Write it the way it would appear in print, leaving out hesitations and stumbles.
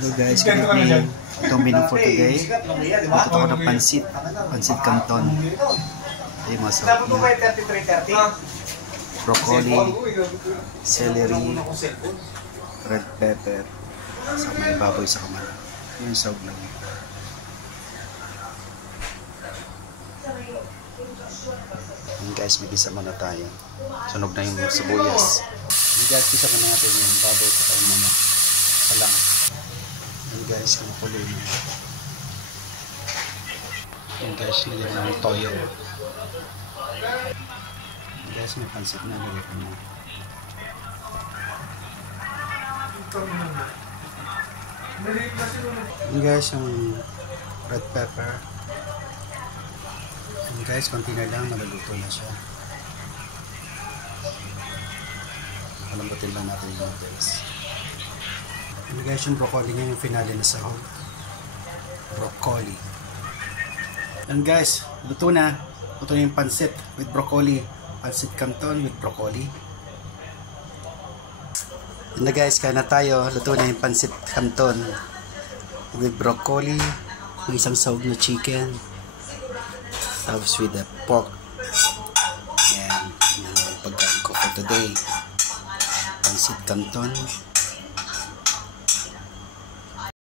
Hello guys, good evening. Itong menu for today. Ito ako ng pansit canton. Ito yung mga sahog niya. Broccoli, celery, red pepper, sa may baboy sa kamara. Yung sahog lang yun. Ayan guys, may gisa muna tayo. Sunog na yung sibuyas. Ayan guys, gisa muna natin yung baboy sa kamara. Isa lang. Ayan guys, kumukuloy na. Ayan guys, nilagyan na ng toyo. Ayan guys, may pansit na nilagyan na. Ayan guys, yung red pepper. Ayan guys, konti na lang, maluluto na siya. Palambutin lang natin yung noodles. Ayan guys, yung broccoli niya, yung finale na sahog. Broccoli. Ayan guys, luto na. Luto na yung pansit with broccoli. Pansit canton with broccoli. Ayan na guys, kaya na tayo. Luto na yung pansit canton with broccoli. May isang sahog na chicken. Tapos with the pork. Ayan. Yan ang pagkain ko for today. Pansit canton.